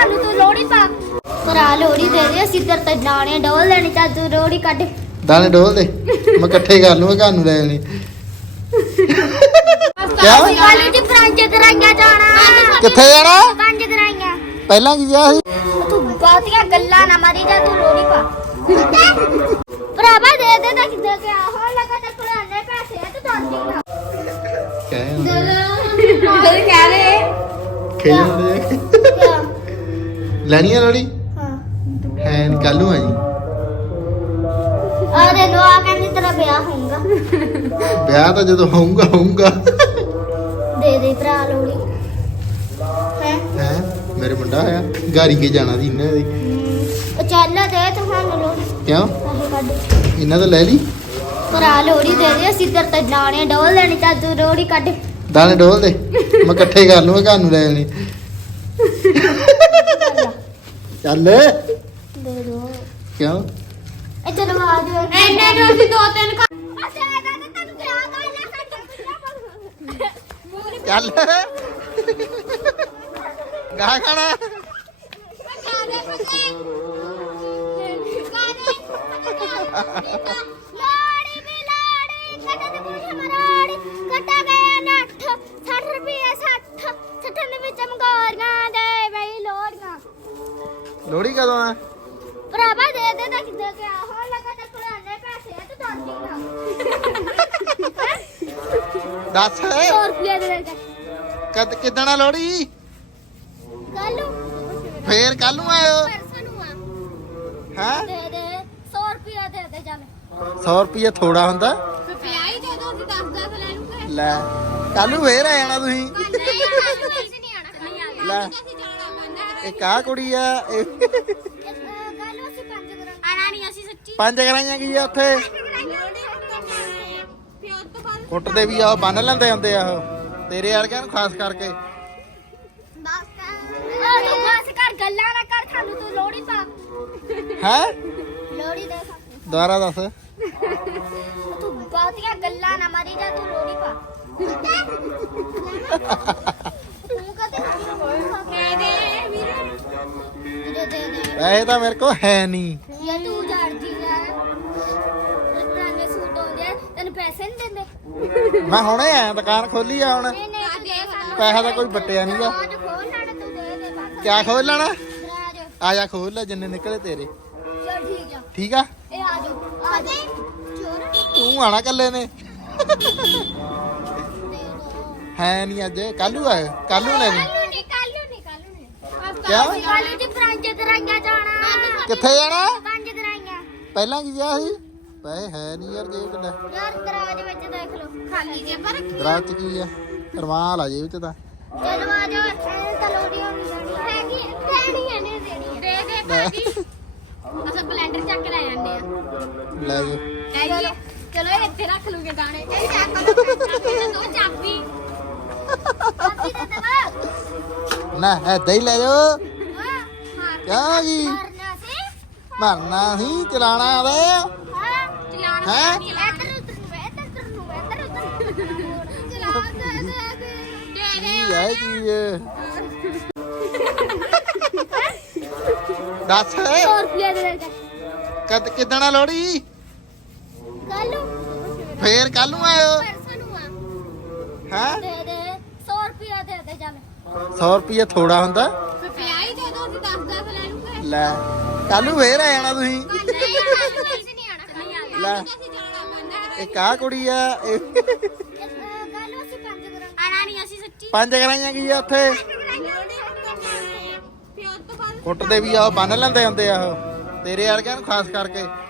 ਸਾਨੂੰ ਤੂੰ ਲੋੜੀ ਪਾ ਭਰਾ ਲੋੜੀ ਦੇ ਦੇ ਅਸੀਂ ਤਰ ਤੇ ਦਾਣੇ ਡੋਲ ਲੈਣੇ ਚਾ ਤੂੰ ਲੋੜੀ ਕੱਢ ਦਾਣੇ ਡੋਲ ਦੇ ਮੈਂ ਇਕੱਠੇ ਕਰ ਲੂੰਗਾ ਘਰ ਨੂੰ ਲੈ ਲੈਣੇ ਕਿਆ ਕਾਲੀ ਦੀ ਜਾਣਾ ਕਿੱਥੇ ਜਾਣਾ ਪੰਜ ਕਰਾਈਆਂ ਪਹਿਲਾਂ ਕੀ ਗਿਆ ਸੀ ਤੂੰ ਬਾਤੀਆਂ ਗੱਲਾਂ ਨਾ ਮਾਰੀ ਜਾ ਤੂੰ ਲੋੜੀ ਪਾ ਭਰਾਵਾ ਦੇ ਦੇ ਤਾਂ ਦੇ ਕੇ ਆ ਲਗਾ ਤੇ ਕੋਲ ਅੰਨੇ ਪੈਸੇ ਆ ਤੇ ਦੋਨ ਦੀ ਨਾ ਕਹਿੰਦੇ ਕਹਿੰਦੇ ਕਹਿੰਦੇ ਕਹਿੰਦੇ ਲੈਣੀ ਹੈ ਲੜੀ ਹਾਂ ਹੈ ਕੱਲੂ ਆਈ ਅਰੇ ਦੁਆ ਕਹਿੰਦੀ ਤੇਰਾ ਵਿਆਹ ਹੋਊਗਾ ਵਿਆਹ ਤਾਂ ਜਦੋਂ ਹੋਊਗਾ ਹੋਊਗਾ ਦੇ ਦੇ ਭਰਾ ਲੋੜੀ ਹੈ ਹੈ ਮੇਰੇ ਮੁੰਡਾ ਆਇਆ ਗਾਰੀ ਕੇ ਜਾਣਾ ਦੀ ਇਹਨੇ ਦੇ ਚੱਲ ਦੇ ਤੁਹਾਨੂੰ ਲੋੜੀ ਕਿਉਂ ਇਹਨਾਂ ਤਾਂ ਲੈ ਲਈ ਭਰਾ ਲੋੜੀ ਦੇ ਦੇ ਅਸੀਂ ਤੇਰੇ ਤੇ ਜਾਣੇ ਡੋਲ ਲੈਣੀ ਤਾਂ ਤੂੰ ਲੋੜੀ ਕੱਢ ਦਾਣੇ ਡੋਲ ਦੇ ਮੈਂ ਇਕੱਠੇ ਕਰ ਲੂੰਗਾ ਤੁਹਾਨੂੰ ਲੈ ਲਈ ਚੱਲ ਦੇ ਦੋ ਕਿਉਂ ਐ ਚਲ ਮਾਰ ਦੇ ਐ ਨਾ ਨਾ ਤੇ ਦੋ ਤਿੰਨ ਕਾ ਅਸੇ ਆ ਜਾ ਤੇ ਤੈਨੂੰ ਕਿਆ ਕਰ ਲੈ ਸਾਡੇ ਚੱਲ ਗਾ ਖਾਣਾ ਲਾੜੀ ਵੀ ਲਾੜੀ ਕਟਾ ਦੇ ਪੂਛ ਮਰਾੜੀ ਕਟਾ ਗਿਆ ਨੱਠ 60 ਰੁਪਏ 60 ਸੱਠਣ ਵਿੱਚ ਮਗੋਰੀਆਂ ਲੋੜੀ ਕਦੋਂ ਆ ਭਰਾਵਾ ਦੇ ਦੇ ਤਾਂ ਕਿੱਦਾਂ ਗਿਆ ਹੋਰ ਲਗਾ ਤਾਂ ਕੁਲਾਨੇ ਪੈਸੇ ਆ ਤੂੰ ਦੱਸ ਦੱਸ ਹੈ 100 ਰੁਪਏ ਦੇ ਦੇ ਕਦ ਕਿਦਣਾ ਕੱਲ ਨੂੰ ਫੇਰ ਕੱਲ ਨੂੰ ਆਇਓ ਨੂੰ ਆ ਹੈ ਦੇ ਦੇ 100 ਰੁਪਏ ਦੇ ਦੇ ਜਾਨੇ 100 ਰੁਪਏ ਥੋੜਾ ਹੁੰਦਾ ਰੁਪਿਆ ਹੀ ਦੇ ਦੋ ਤੂੰ ਦੱਸ ਦੱਸ ਲੈ ਲੂ ਲੈ ਕੱਲ ਨੂੰ ਫੇਰ ਆ ਜਾਣਾ ਤੁਸੀਂ ਨਹੀਂ ਆਣਾ ਨਹੀਂ ਆਣਾ ਲੈ ਇਹ ਕਾ ਕੁੜੀ ਆ ਪੰਜ ਗਰਾਈਆਂ ਕੀ ਆ ਉੱਥੇ ਕੁੱਟਦੇ ਵੀ ਆ ਬੰਨ ਲੈਂਦੇ ਹੁੰਦੇ ਆ ਉਹ ਤੇਰੇ ਵਰਗਿਆਂ ਨੂੰ ਖਾਸ ਕਰਕੇ ਹੈ ਲੋੜੀ ਦੇ ਦੁਆਰਾ ਦੱਸ ਤੂੰ ਬਾਤੀਆਂ ਗੱਲਾਂ ਨਾ ਮਰੀ ਜਾ ਤੂੰ ਲੋੜੀ ਪਾ ਵੈਸੇ ਤਾਂ ਮੇਰੇ ਕੋ ਹੈ ਨਹੀਂ ਯਾ ਤੂੰ ਜੜਦੀ ਯਾਰ ਪੁਰਾਣੇ ਸੂਟ ਹੋ ਗਿਆ ਤੈਨੂੰ ਪੈਸੇ ਨਹੀਂ ਦਿੰਦੇ ਮੈਂ ਹੁਣੇ ਆਇਆ ਦੁਕਾਨ ਖੋਲੀ ਆ ਹੁਣ ਪੈਸਾ ਦਾ ਕੋਈ ਬਟਿਆ ਨਹੀਂ ਗਾ ਕਿਆ ਖੋਲ ਲੈਣਾ ਆ ਜਾ ਖੋਲ ਲੈ ਜਿੰਨੇ ਨਿਕਲੇ ਤੇਰੇ ਚਲ ਠੀਕ ਆ ਠੀਕ ਆ ਇਹ ਆ ਜਾ ਆ ਤੂੰ ਆਣਾ ਕੱਲੇ ਨੇ ਹੈ ਨਹੀਂ ਅੱਜ ਕੱਲੂ ਆ ਕੱਲੂ ਨੇ ਕੱਲੂ ਨਹੀਂ ਕੱਲੂ ਨਹੀਂ ਕੱਲੂ ਨਹੀਂ ਕਿਆ ਕੱਲੂ ਦੀ ਕਿੱਥੇ ਜਾਣਾ ਪੰਜ ਕਰਾਈਆਂ ਪਹਿਲਾਂ ਕੀ ਗਿਆ ਸੀ ਪਏ ਹੈ ਨਹੀਂ ਯਾਰ ਜੇਬ ਕਿੱਡਾ ਯਾਰ ਦਰਵਾਜ ਵਿੱਚ ਦੇਖ ਲਓ ਖਾਲੀ ਜੇ ਪਰ ਕੀ ਦਰਵਾਜ ਕੀ ਆ ਰਮਾਲ ਆ ਜੇ ਵਿੱਚ ਤਾਂ ਚਲ ਆ ਜਾ ਚਲ ਤਾਂ ਲੋੜੀਆਂ ਨਹੀਂ ਜਾਣੀ ਹੈਗੀ ਤੇ ਨਹੀਂ ਇਹਨੇ ਦੇਣੀ ਦੇ ਦੇ ਭਾਜੀ ਅਸਾਂ ਬਲੈਂਡਰ ਚੱਕ ਲੈ ਜਾਂਦੇ ਆ ਲੈ ਜੀ ਚਲੋ ਇੱਥੇ ਰੱਖ ਲੂਗੇ ਗਾਣੇ ਇਹ ਚੱਕ ਲੈ ਦੋ ਚਾਬੀ ਚਾਬੀ ਦੇ ਦੇ ਨਾ ਹੈ ਦੇ ਲੈ ਜੋ ਕਿਆ ਜੀ ਮਰਨਾ ਸੀ ਮਰਨਾ ਸੀ ਚਲਾਣਾ ਆ ਵੇ ਹਾਂ ਚਲਾਣਾ ਹੈ ਹੈ ਜੀ ਦੱਸ ਕਦ ਕਿਦਾਂ ਆ ਲੋੜੀ ਕੱਲ ਫੇਰ ਕੱਲ ਨੂੰ ਆਇਓ ਹੈ ਦੇ ਦੇ 100 ਰੁਪਿਆ ਦੇ ਦੇ ਜਾਵੇ 100 ਰੁਪਿਆ ਥੋੜਾ ਹੁੰਦਾ ਰੁਪਿਆ ਹੀ ਦੇ ਦੋ ਅਸੀਂ 10 10 ਲੈ ਲੈ ਕੱਲੂ ਫੇਰ ਆ ਜਾਣਾ ਤੁਸੀਂ ਲੈ ਇਹ ਕਾ ਕੁੜੀ ਆ ਪੰਜ ਗਰਾਈਆਂ ਕੀ ਆ ਉੱਥੇ ਕੁੱਟਦੇ ਵੀ ਆ ਬੰਨ ਲੈਂਦੇ ਹੁੰਦੇ ਆ ਉਹ ਤੇਰੇ ਵਾਲਿਆਂ ਕਹਿੰਨ ਖਾਸ ਕਰਕੇ